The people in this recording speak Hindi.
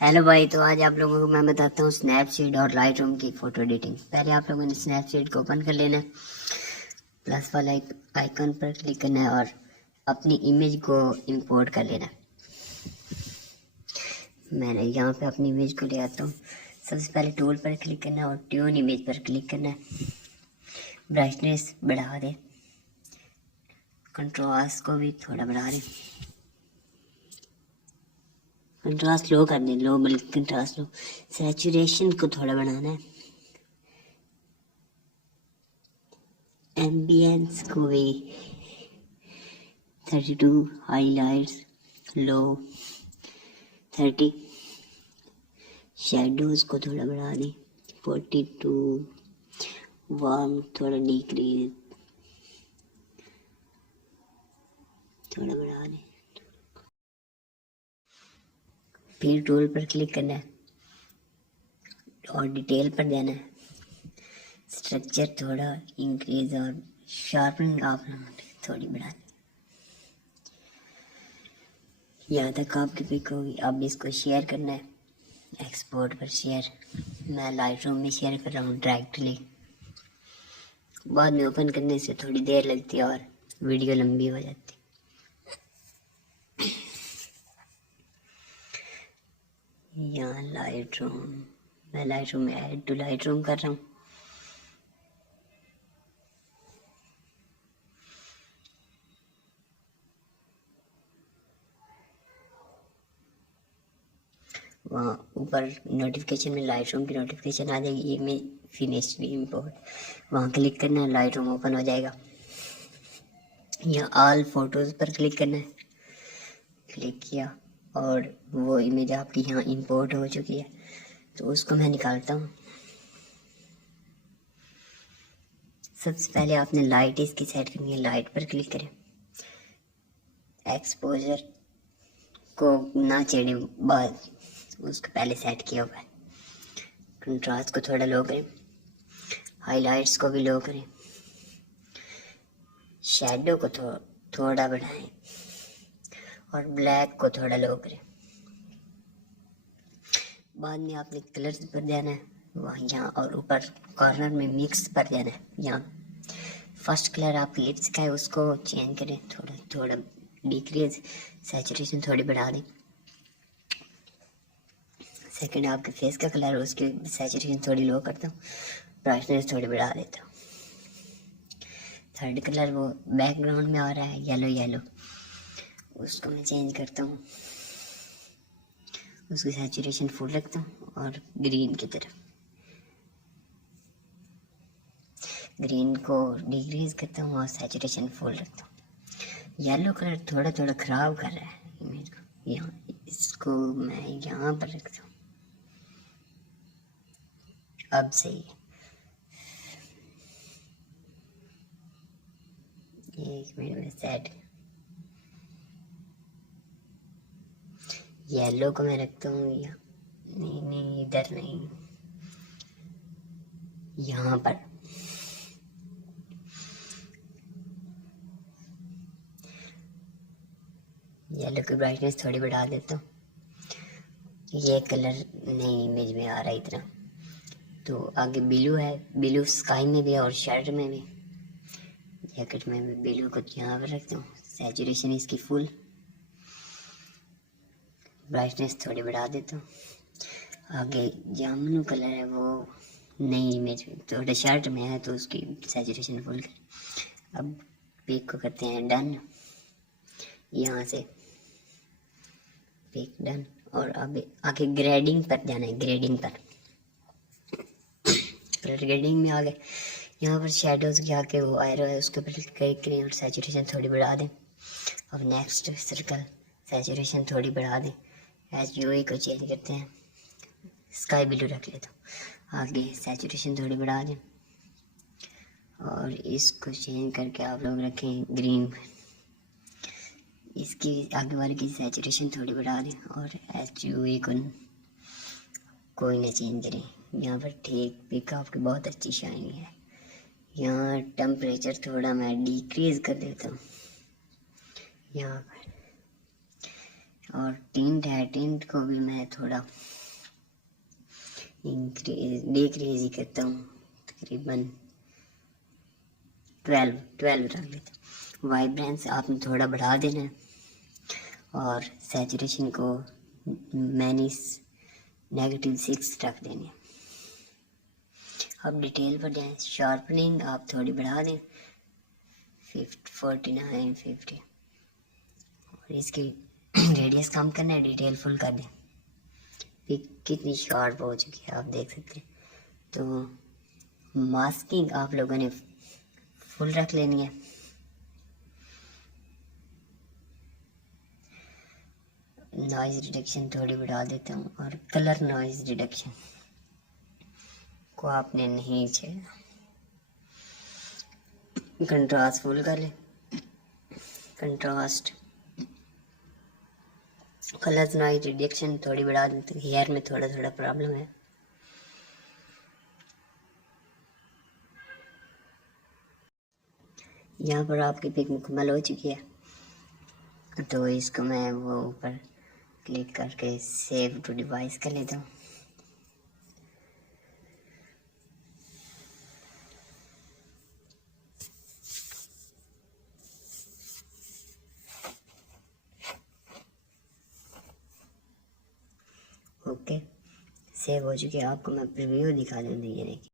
हेलो भाई, तो आज आप लोगों को मैं बताता हूँ स्नैपसीड और लाइटरूम की फ़ोटो एडिटिंग। पहले आप लोगों ने स्नैपसीड को ओपन कर लेना है, प्लस वाला आइकन पर क्लिक करना है और अपनी इमेज को इंपोर्ट कर लेना है। मैंने यहाँ पे अपनी इमेज को ले आता हूँ। सबसे पहले टूल पर क्लिक करना है और ट्यून इमेज पर क्लिक करना है। ब्राइटनेस बढ़ा दें, कंट्रास्ट को भी थोड़ा बढ़ा दें, कंट्रास्ट लो कर दें, लो बल्कि कंट्रास्ट लो। सैचुरेशन को थोड़ा बढ़ाना है, एम्बियंस को भी 32, हाईलाइट्स लो 30, शेडोज को थोड़ा बढ़ा दें 42, वार्म थोड़ा डिक्रीज थोड़ा बढ़ा दें। फिर टूल पर क्लिक करना है और डिटेल पर जाना है। स्ट्रक्चर थोड़ा इंक्रीज और शार्पनिंग आप थोड़ी बढ़ा दें। यहाँ तक आपकी पिक होगी। अब इसको शेयर करना है, एक्सपोर्ट पर शेयर। मैं लाइटरूम में शेयर कर रहा हूँ डायरेक्टली। बाद में ओपन करने से थोड़ी देर लगती है और वीडियो लंबी हो जाती है। यहाँ लाइटरूम, मैं लाइटरूम में ऐड टू लाइटरूम कर रहा हूँ। वहाँ ऊपर नोटिफिकेशन में लाइटरूम की नोटिफिकेशन आ जाएगी, ये में फिनिश्ड इंपोर्ट। वहाँ क्लिक करना है, लाइटरूम ओपन हो जाएगा। यहाँ ऑल फोटोज़ पर क्लिक करना है। क्लिक किया और वो इमेज आपकी यहाँ इंपोर्ट हो चुकी है, तो उसको मैं निकालता हूँ। सबसे पहले आपने लाइट इसकी सेट करनी है, लाइट पर क्लिक करें। एक्सपोजर को ना चढ़े, बाद उसको पहले सेट किया हुआ है। कंट्रास्ट को थोड़ा लो करें, हाइलाइट्स को भी लो करें, शैडो को थोड़ा बढ़ाएं और ब्लैक को थोड़ा लो करें। बाद में आपने कलर्स पर जाना है, वहाँ यहाँ और ऊपर कॉर्नर में मिक्स पर जाना है। यहाँ फर्स्ट कलर आप लिप्स का है उसको चेंज करें, थोड़ा थोड़ा डिक्रीज, सैचुरेशन थोड़ी बढ़ा दें। सेकंड आपके फेस का कलर है, उसकी सैचुरेशन थोड़ी लो करता हूँ, ब्राइटनेस थोड़ी बढ़ा देता हूँ। थर्ड कलर वो बैकग्राउंड में आ रहा है येलो येलो, उसको मैं चेंज करता हूँ, उसकी सैचुरेशन फुल रखता हूँ और ग्रीन की तरफ ग्रीन को डिक्रीज करता हूँ और सैचुरेशन फुल रखता हूँ। येलो कलर थोड़ा थोड़ा ख़राब कर रहा है इमेज को, यहाँ इसको मैं यहाँ पर रखता हूँ। अब सही है, एक मिनट में सेट। येलो को मैं रखता हूँ यहाँ, नहीं नहीं इधर नहीं, यहाँ पर। येलो की ब्राइटनेस थोड़ी बढ़ा देता हूँ। ये कलर नहीं इमेज में आ रहा इतना, तो आगे ब्लू है, ब्लू स्काई में भी है और शर्ट में भी, जैकेट में भी ब्लू को यहाँ पर रखता हूँ। सैचुरेशन इसकी फुल, ब्राइटनेस थोड़ी बढ़ा देता हूँ। आगे जामुन कलर है, वो नई इमेज में थोड़ा शर्ट में है तो उसकी सैचुरेशन फुल कर। अब पिक को करते हैं डन, यहाँ से पिक डन और अब आगे ग्रेडिंग पर जाना है। ग्रेडिंग पर कलर ग्रेडिंग में आ गए, यहाँ पर शेडोज़ के आके वो एरो है उसके ऊपर क्लिक करें और सैचुरेशन थोड़ी बढ़ा दें। अब नेक्स्ट सर्कल, सैचुरेशन थोड़ी बढ़ा दें। एच यू को चेंज करते हैं, स्काई ब्लू रख लेता हूँ। आगे सैचुरेशन थोड़ी बढ़ा दें और इसको चेंज करके आप लोग रखें ग्रीन। इसकी आगे वाले की सैचुरेशन थोड़ी बढ़ा दें और एच यू को कोई ना चेंज करें। यहाँ पर ठीक पिक आपकी बहुत अच्छी शाइनी है। यहाँ टेम्परेचर थोड़ा मैं डिक्रीज कर देता हूँ। यहाँ पर और टिंट है, टिंट को भी मैं थोड़ा डिक्रीज ही करता हूँ, तकरीबन 12 रख लेते हैं। वाइब्रेंस आपने थोड़ा बढ़ा देना है और सैचुरेशन को मैंने -6 रख देनी है। अब डिटेल पर जाएं, शार्पनिंग आप थोड़ी बढ़ा दें 49, 50 और इसकी रेडियस कम करना है, डिटेल फुल कर दें। पिक कितनी शार्प हो चुकी है आप देख सकते हैं। तो मास्किंग आप लोगों ने फुल रख लेनी है। नॉइज रिडक्शन थोड़ी बढ़ा देता हूँ और कलर नॉइज रिडक्शन को आपने नहीं छेड़ना। कंट्रास्ट फुल कर ले, कंट्रास्ट कलर नॉइज रिडक्शन थोड़ी बढ़ा देते हैं। हेयर में थोड़ा थोड़ा प्रॉब्लम है। यहाँ पर आपकी पिक मुकम्मल हो चुकी है, तो इसको मैं वो ऊपर क्लिक करके सेव टू डिवाइस कर लेता हूँ। ओके, सेव हो चुकी है। आपको मैं प्रीव्यू दिखा दूँ, ये देखिए